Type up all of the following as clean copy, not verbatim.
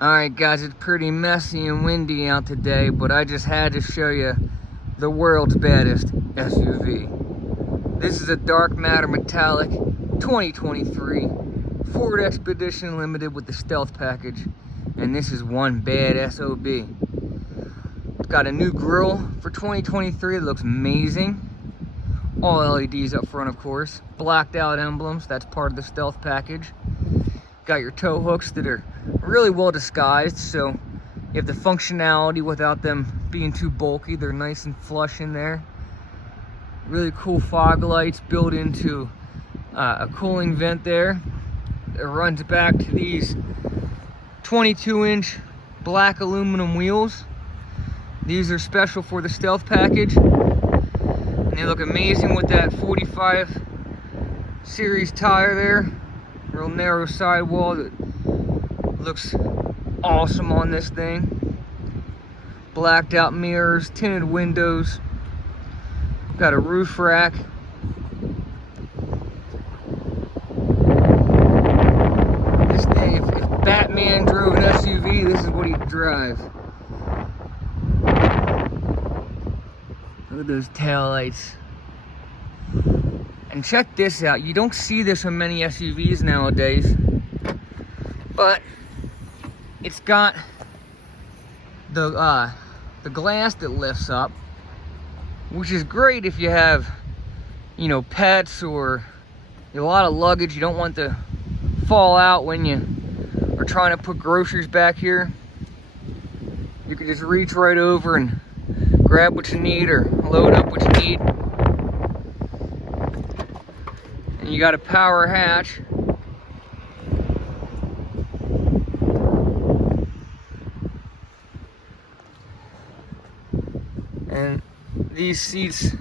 Alright guys, it's pretty messy and windy out today, but I just had to show you the world's baddest SUV. This is a Dark Matter Metallic 2023 Ford Expedition Limited with the Stealth package, and this is one bad SOB. It's got a new grille for 2023 that looks amazing. All LEDs up front, of course. Blacked out emblems, that's part of the Stealth package. Got your tow hooks that are really well disguised, so you have the functionality without them being too bulky. They're nice and flush in there. Really cool fog lights built into a cooling vent there. It runs back to these 22-inch black aluminum wheels. These are special for the Stealth package, and they look amazing with that 45 series tire there. Real narrow sidewall that looks awesome on this thing. Blacked out mirrors, tinted windows. Got a roof rack. This thing, if Batman drove an SUV, this is what he'd drive. Look at those taillights. And check this out, you don't see this on many SUVs nowadays, but it's got the glass that lifts up, which is great if you have, you know, pets or a lot of luggage. You don't want to fall out when you are trying to put groceries back here. You can just reach right over and grab what you need or load up what you need. You got a power hatch. And these seats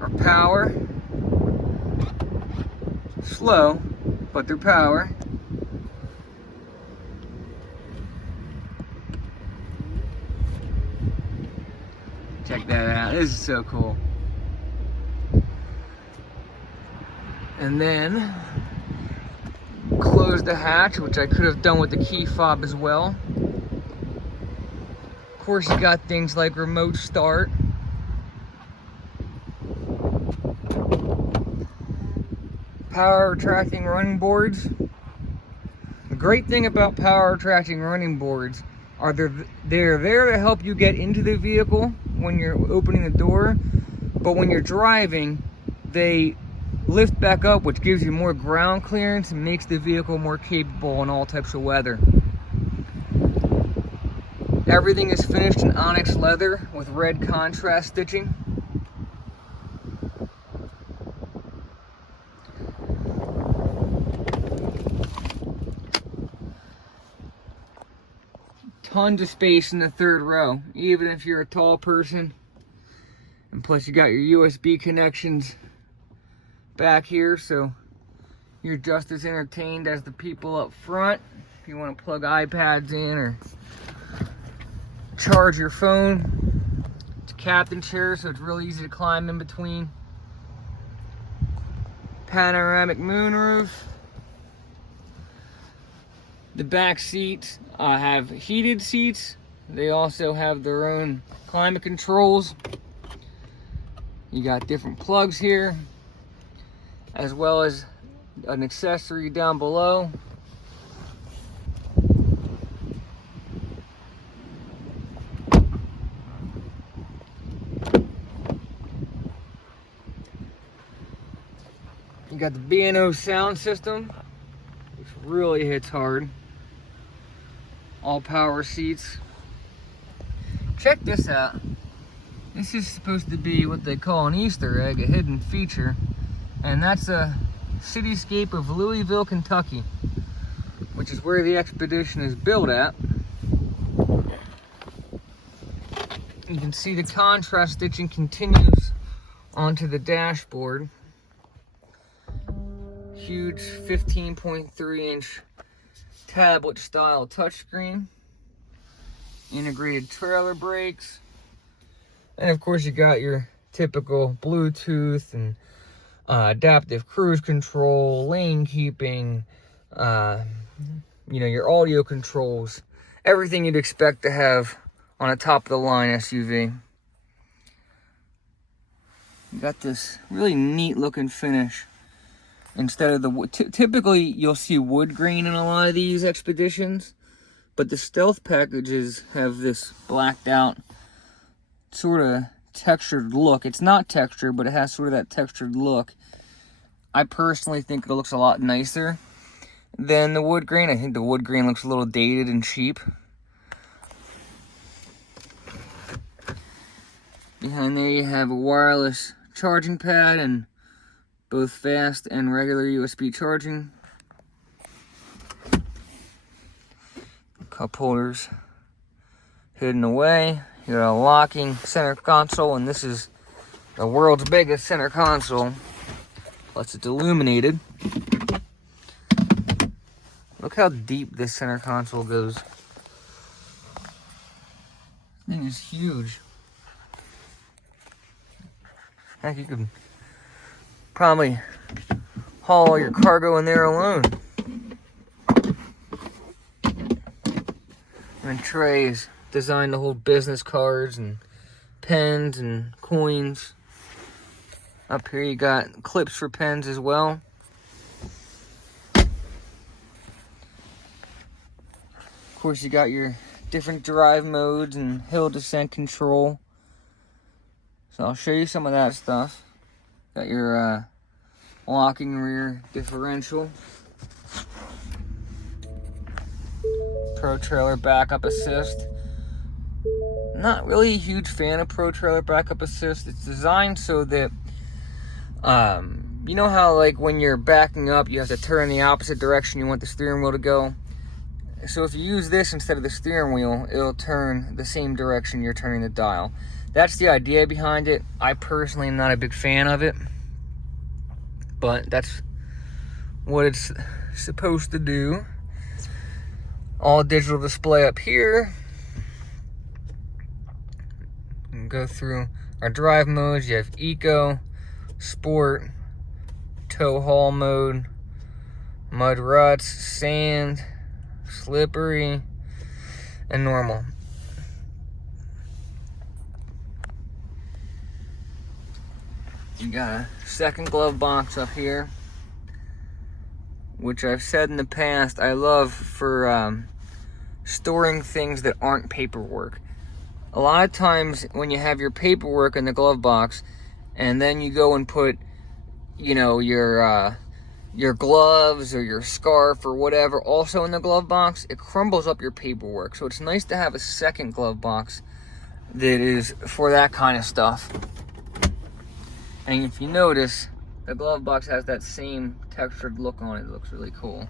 are power. Slow, but they're power. Check that out. This is so cool. And then close the hatch, which I could have done with the key fob as well. Of course, you got things like remote start. Power retracting running boards. The great thing about power retracting running boards are they're there to help you get into the vehicle when you're opening the door, but when you're driving, they lift back up, which gives you more ground clearance and makes the vehicle more capable in all types of weather. Everything is finished in onyx leather with red contrast stitching. Tons of space in the third row, even if you're a tall person. And plus you got your USB connections back here, so you're just as entertained as the people up front. If you want to plug iPads in or charge your phone. It's a captain chair, so it's really easy to climb in between. Panoramic moonroof. The back seats have heated seats. They also have their own climate controls. You got different plugs here, as well as an accessory down below. You got the B&O sound system, which really hits hard. All power seats. Check this out. This is supposed to be what they call an Easter egg, a hidden feature. And that's a cityscape of Louisville, Kentucky, which is where the Expedition is built at. You can see the contrast stitching continues onto the dashboard. Huge 15.3-inch tablet style touchscreen. Integrated trailer brakes. And of course you got your typical Bluetooth and adaptive cruise control, lane keeping, you know, your audio controls, everything you'd expect to have on a top of the line SUV. You got this really neat looking finish. Instead of the typically you'll see wood grain in a lot of these Expeditions, but the Stealth packages have this blacked out sort of textured look. It's not textured, but it has sort of that textured look. I personally think it looks a lot nicer than the wood grain. I think the wood grain looks a little dated and cheap. Behind there you have a wireless charging pad and both fast and regular USB charging. Cup holders hidden away. You got a locking center console, and this is the world's biggest center console. Plus it's illuminated. Look how deep this center console goes. This thing is huge. Heck, you could probably haul all your cargo in there alone. And trays designed to hold business cards and pens and coins. Up here you got clips for pens as well. Of course you got your different drive modes and hill descent control. So I'll show you some of that stuff. Got your locking rear differential. Pro Trailer Backup Assist. Not really a huge fan of Pro Trailer Backup Assist. It's designed so that, you know how like when you're backing up, you have to turn the opposite direction you want the steering wheel to go? So if you use this instead of the steering wheel, it'll turn the same direction you're turning the dial. That's the idea behind it. I personally am not a big fan of it, but that's what it's supposed to do. All digital display up here. And go through our drive modes. You have Eco, Sport, Tow Haul mode, Mud Ruts, Sand, Slippery, and Normal. You got a second glove box up here, which I've said in the past I love for storing things that aren't paperwork. A lot of times when you have your paperwork in the glove box and then you go and put, you know, your gloves or your scarf or whatever also in the glove box, it crumbles up your paperwork. So it's nice to have a second glove box that is for that kind of stuff. And if you notice, the glove box has that same textured look on it. It looks really cool.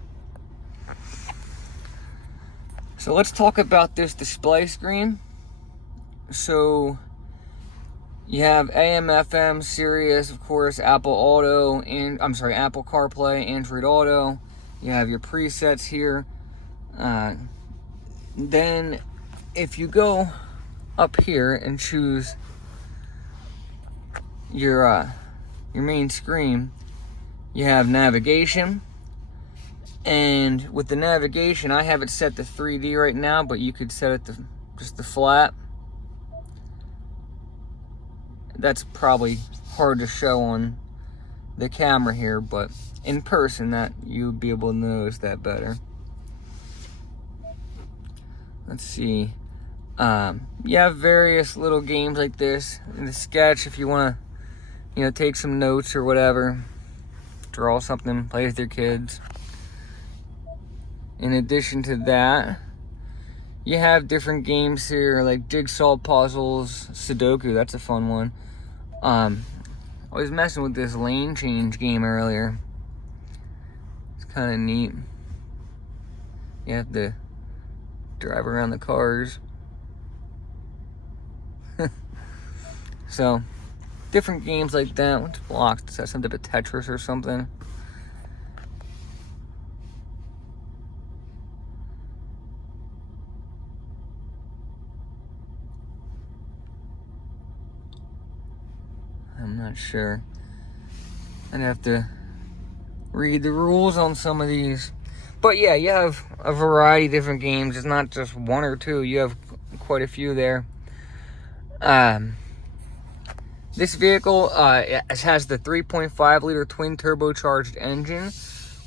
So let's talk about this display screen. So you have AM, FM, Sirius, of course, Apple Auto, and Apple CarPlay, Android Auto. You have your presets here. Then if you go up here and choose your main screen, you have navigation, and with the navigation I have it set to 3D right now, but you could set it to just the flat. That's probably hard to show on the camera here, but in person that you'd be able to notice that better. Let's see. You have various little games like this in the sketch if you want to, you know, take some notes or whatever, draw something, play with your kids. In addition to that, you have different games here like jigsaw puzzles, Sudoku, that's a fun one. I was messing with this lane change game earlier. It's kind of neat. You have to drive around the cars. So, different games like that. What's blocked? Is that some type of Tetris or something? I'm not sure. I'd have to read the rules on some of these. But yeah, you have a variety of different games. It's not just one or two. You have quite a few there. This vehicle has the 3.5 liter twin turbocharged engine,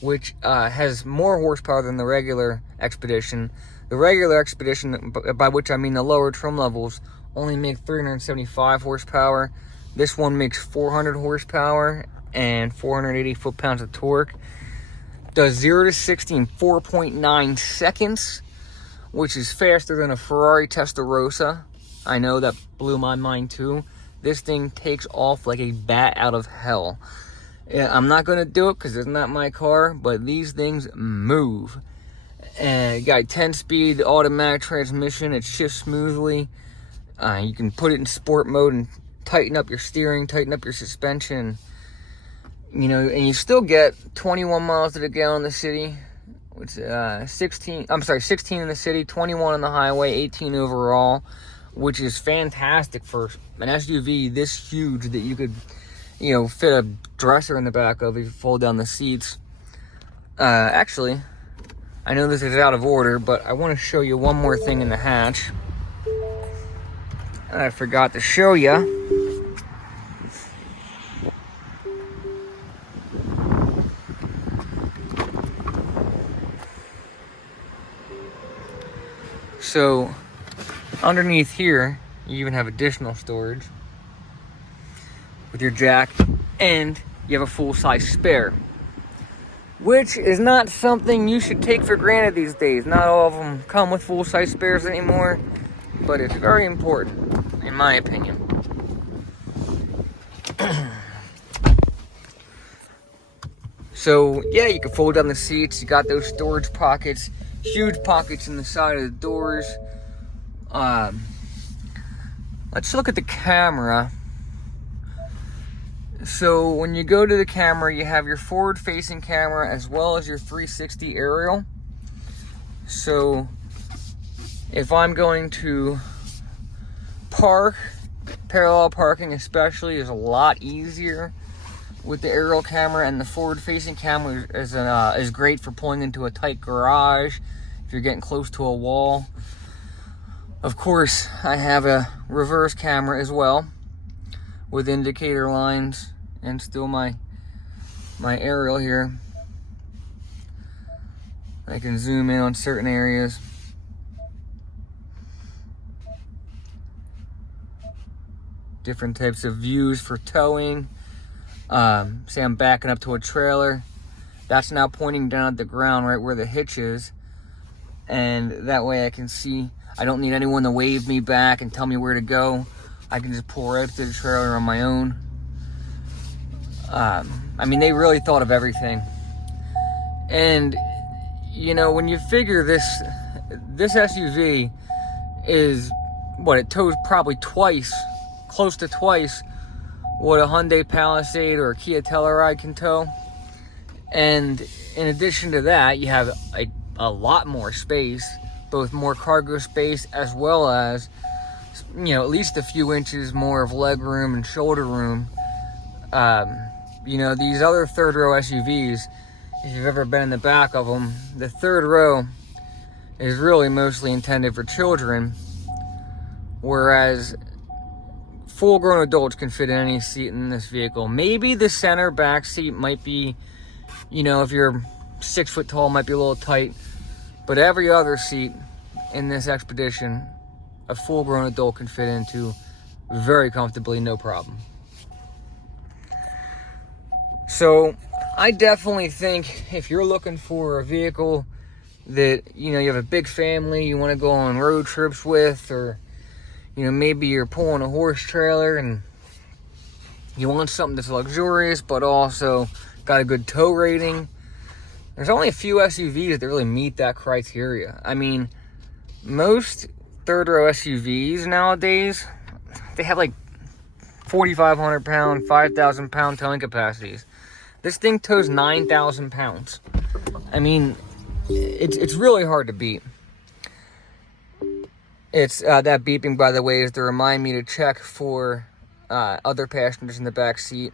which has more horsepower than the regular Expedition. The regular Expedition, by which I mean the lower trim levels, only make 375 horsepower. This one makes 400 horsepower and 480 foot-pounds of torque. Does 0 to 60 in 4.9 seconds, which is faster than a Ferrari Testarossa. I know, that blew my mind too. This thing takes off like a bat out of hell. Yeah, I'm not going to do it because it's not my car, but these things move. And you got 10-speed automatic transmission. It shifts smoothly. You can put it in sport mode and tighten up your steering, tighten up your suspension. You know, and you still get 21 miles to the gallon in the city, which 16 in the city, 21 on the highway, 18 overall, which is fantastic for an SUV this huge that you could, you know, fit a dresser in the back of if you fold down the seats. Actually, I know this is out of order, but I want to show you one more thing in the hatch. I forgot to show you. So, underneath here, you even have additional storage with your jack, and you have a full-size spare, which is not something you should take for granted these days. Not all of them come with full-size spares anymore, but it's very important, in my opinion. So, yeah, you can fold down the seats. You got those storage pockets. Huge pockets in the side of the doors. Let's look at the camera. So when you go to the camera, you have your forward-facing camera as well as your 360 aerial. So if I'm going to park, parallel parking especially is a lot easier with the aerial camera, and the forward-facing camera is great for pulling into a tight garage if you're getting close to a wall. Of course, I have a reverse camera as well with indicator lines, and still my aerial here. I can zoom in on certain areas. Different types of views for towing. Say I'm backing up to a trailer, that's now pointing down at the ground right where the hitch is, and that way I can see. I don't need anyone to wave me back and tell me where to go. I can just pull right up to the trailer on my own. I mean, they really thought of everything. And you know, when you figure this SUV is what it tows probably twice, close to twice what a Hyundai Palisade or a Kia Telluride can tow. And in addition to that, you have a lot more space, both more cargo space as well as, you know, at least a few inches more of leg room and shoulder room. You know, these other third row SUVs, if you've ever been in the back of them, the third row is really mostly intended for children, whereas full-grown adults can fit in any seat in this vehicle. Maybe the center back seat might be, you know, if you're 6 foot tall, might be a little tight. But every other seat in this Expedition, a full-grown adult can fit into very comfortably, no problem. So, I definitely think if you're looking for a vehicle that, you know, you have a big family, you want to go on road trips with, or you know, maybe you're pulling a horse trailer and you want something that's luxurious but also got a good tow rating. There's only a few SUVs that really meet that criteria. I mean, most third row SUVs nowadays, they have like 4,500 pound, 5,000 pound towing capacities. This thing tows 9,000 pounds. I mean, it's really hard to beat. It's that beeping, by the way, is to remind me to check for other passengers in the back seat,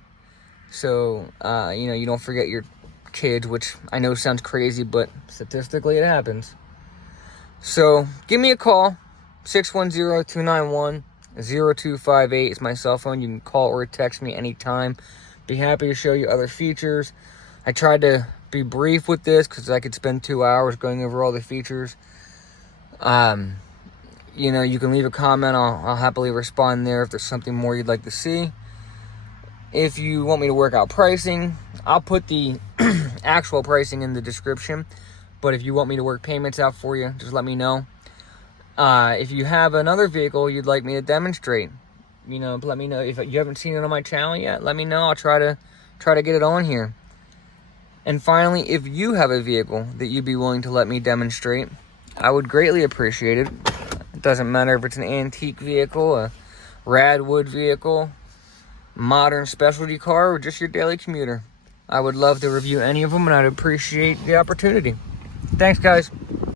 so you know, you don't forget your kids, which I know sounds crazy, but statistically it happens. So give me a call. 610-291-0258 is my cell phone. You can call or text me anytime. Be happy to show you other features. I tried to be brief with this because I could spend 2 hours going over all the features. You know, you can leave a comment. I'll happily respond there if there's something more you'd like to see. If you want me to work out pricing, I'll put the actual pricing in the description. But if you want me to work payments out for you, just let me know. If you have another vehicle you'd like me to demonstrate, you know, let me know. If you haven't seen it on my channel yet, let me know. I'll try to get it on here. And finally, if you have a vehicle that you'd be willing to let me demonstrate, I would greatly appreciate it. It doesn't matter if it's an antique vehicle, a Radwood vehicle, modern specialty car, or just your daily commuter. I would love to review any of them, and I'd appreciate the opportunity. Thanks, guys.